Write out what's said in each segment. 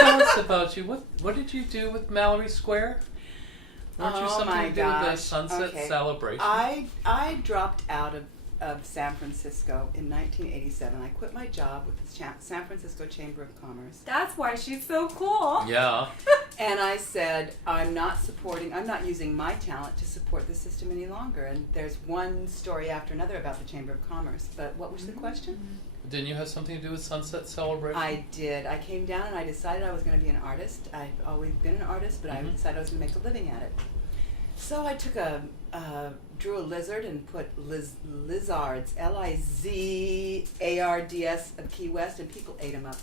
Tell us about you. What did you do with Mallory Square? Weren't you something to do with the Sunset Celebration? I dropped out of San Francisco in 1987. I quit my job with the San Francisco Chamber of Commerce. That's why she's so cool. Yeah. And I said, I'm not using my talent to support the system any longer. And there's one story after another about the Chamber of Commerce. But what was the question? Didn't you have something to do with Sunset Celebration? I did. I came down and I decided I was going to be an artist. I've always been an artist, but I decided I was going to make a living at it. So I took drew a lizard and put lizards, Lizards of Key West, and people ate them up.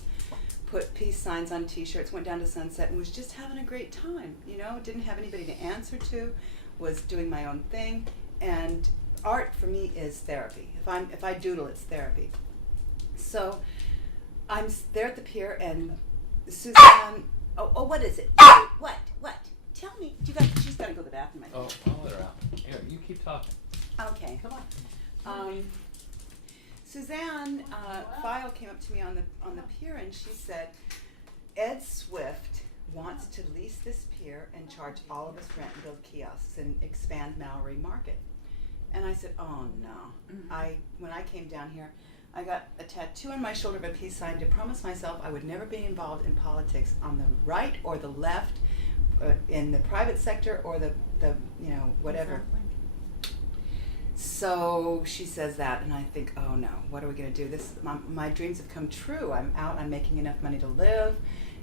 Put peace signs on T-shirts, went down to Sunset, and was just having a great time. You know, didn't have anybody to answer to, was doing my own thing, and art for me is therapy. If I doodle, it's therapy. So I'm there at the pier, and Suzanne. Oh, what is it? What? Tell me. She's got to go to the bathroom. Oh, I'll let her out. Here, you keep talking. Okay. Come on. Suzanne File came up to me on the pier, and she said, Ed Swift wants to lease this pier and charge all of us rent and build kiosks and expand Mallory Market. And I said, oh no. When I came down here, I got a tattoo on my shoulder of a peace sign to promise myself I would never be involved in politics on the right or the left, in the private sector or the whatever. Exactly. So she says that, and I think, oh no, what are we going to do? My dreams have come true. I'm out, I'm making enough money to live,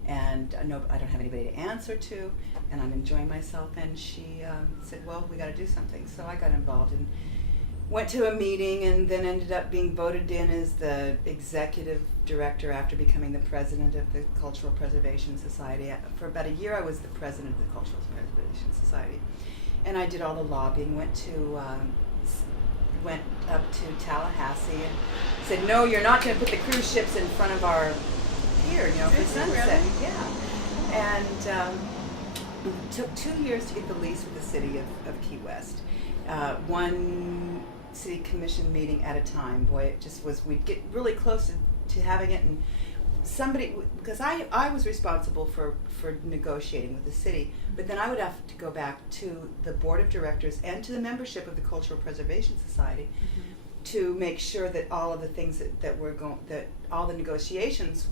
and I don't have anybody to answer to, and I'm enjoying myself. And she said, well, we got to do something. So I got involved and went to a meeting, and then ended up being voted in as the executive director after becoming the president of the Cultural Preservation Society. For about a year, I was the president of the Cultural Preservation Society, and I did all the lobbying. Went up to Tallahassee and said, no, you're not going to put the cruise ships in front of our pier, for Sunset. Really? Yeah. And it took 2 years to get the lease with the city of Key West. One city commission meeting at a time. Boy, it just was, we'd get really close to having it, and somebody, because I was responsible for negotiating with the city, but then I would have to go back to the board of directors and to the membership of the Cultural Preservation Society to make sure that all of the things that all the negotiations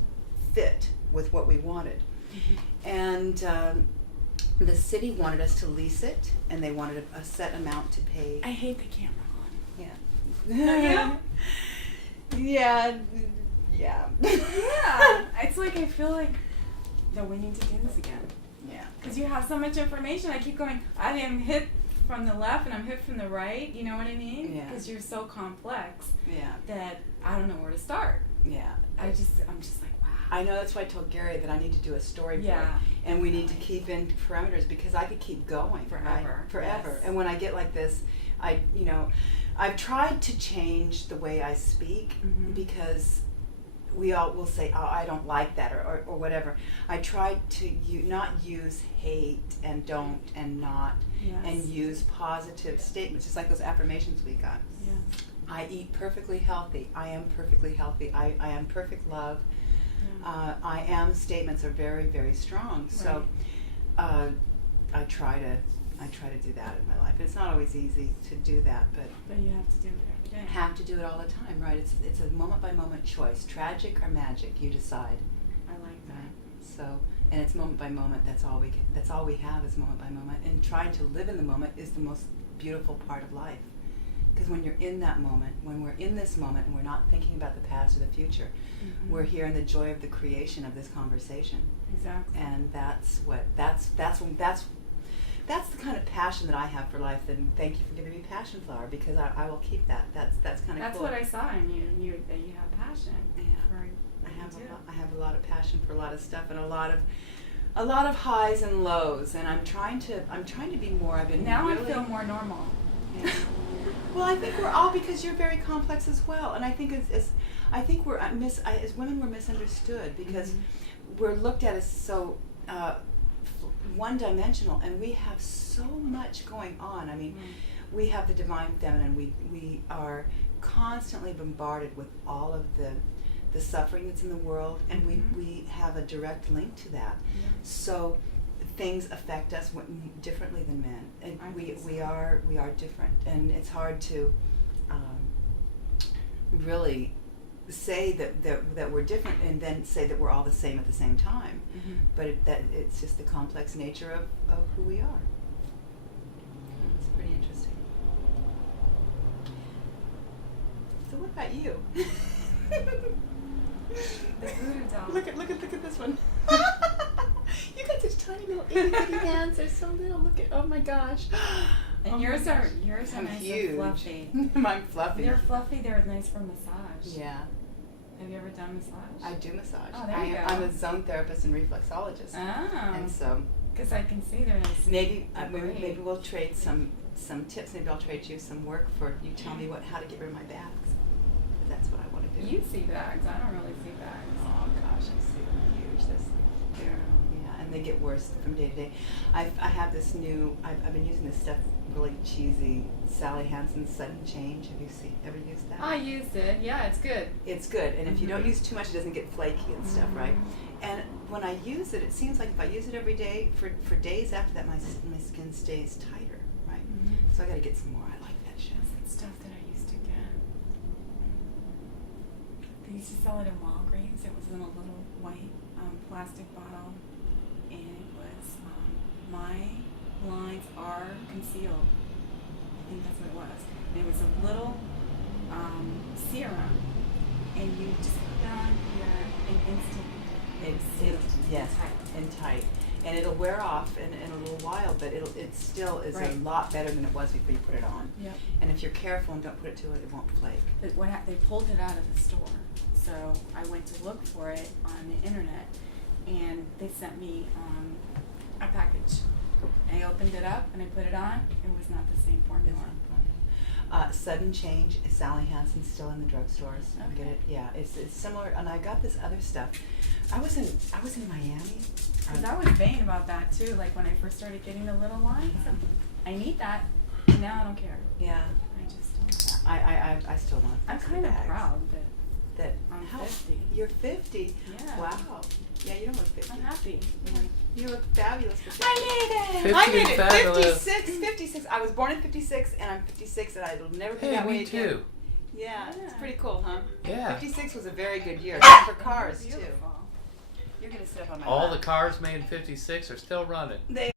fit with what we wanted. And the city wanted us to lease it, and they wanted a set amount to pay. I hate the camera on. Yeah. Yeah. Yeah. It's like I feel like, no, we need to do this again. Yeah. Because you have so much information. I keep going, I am hit from the left and I'm hit from the right. You know what I mean? Yeah. Because you're so complex. Yeah. That I don't know where to start. Yeah. I'm just like, wow. I know, that's why I told Gary that I need to do a storyboard. Yeah. And we need to keep in parameters, because I could keep going. Forever. Forever. Yes. And when I get like this, I've tried to change the way I speak, because we all will say, oh, I don't like that, or whatever. I tried to not use hate and don't and not, and use positive statements, just like those affirmations we got. Yes. I eat perfectly healthy. I am perfectly healthy. I am perfect love. Yeah. I am statements are very, very strong. Right. So I try to do that in my life. It's not always easy to do that, but you have to do it every day. Have to do it all the time, right? It's a moment by moment choice. Tragic or magic, you decide. I like that. Right? So, and it's moment by moment. That's all we have is moment by moment. And trying to live in the moment is the most beautiful part of life. Because when you're in that moment, when we're in this moment, and we're not thinking about the past or the future, we're here in the joy of the creation of this conversation. Exactly. And that's the kind of passion that I have for life, and thank you for giving me Passion Flower, because I will keep that. That's kind of cool. That's what I saw in you that you have passion. Yeah. I have a lot of passion for a lot of stuff, and a lot of highs and lows, and I'm trying to be more. I feel more normal. Yeah. Well, I think we're all, because you're very complex as well, and I think as women we're misunderstood, because we're looked at as so one-dimensional, and we have so much going on. I mean, we have the divine feminine. We are constantly bombarded with all of the the suffering that's in the world, and we have a direct link to that. Yeah. So things affect us differently than men, and we are different, and it's hard to really say that we're different and then say that we're all the same at the same time. But it's just the complex nature of who we are. It's pretty interesting. So what about you? The voodoo doll. Look at this one. You got such tiny little itty bitty hands. They're so little. Look at, oh my gosh. And yours are I'm nice huge. and fluffy. I'm fluffy. They're fluffy. They're nice for massage. Yeah. Have you ever done massage? I do massage. Oh, there you go. I'm a zone therapist and reflexologist. Oh. And so Because I can see they're nice. maybe great. maybe we'll trade some tips. Maybe I'll trade you some work for you. Tell me how to get rid of my bags. That's what I want to do. You see bags. I don't really see bags. Oh gosh, I see them huge. Yeah, and they get worse from day to day. I have this new. I've been using this stuff, really cheesy, Sally Hansen's Sudden Change. Have you ever used that? I used it. Yeah, it's good. It's good, and if you don't use too much, it doesn't get flaky and stuff, right? And when I use it, it seems like if I use it every day, for days after that, my skin stays tighter, right? So I got to get some more. I like that shit. That's stuff that I used to get. They used to sell it in Walgreens. It was in a little white plastic bottle, and it was my lines are concealed. I think that's what it was. And it was a little serum, and you just put it on here and instantly Yes, and tight. And it'll wear off in a little while, but it still is a lot better than it was before you put it on. Yep. And if you're careful and don't put it to it, it won't flake. They pulled it out of the store, so I went to look for it on the internet, and they sent me a package. I opened it up and I put it on. It was not the same formula. Sudden Change. Sally Hansen's still in the drugstores. Okay. Get it? Yeah, it's similar. And I got this other stuff. I was in Miami. Because I was vain about that too. Like when I first started getting the little lines, I need that. And now I don't care. Yeah. I just don't. I still want. I'm kind of proud that I'm how, 50. You're 50. Yeah. Wow. Yeah, you don't look 50. I'm happy. You look fabulous for 50. I made it. 50 I made it. fabulous. 56. I was born in 56, and I'm 56, and I'll never be Hey, that way me again. too. Yeah, it's pretty cool, huh? Yeah. 56 was a very good year for cars too. Beautiful. You're gonna sit up on my All lap. the cars made in '56 are still running. They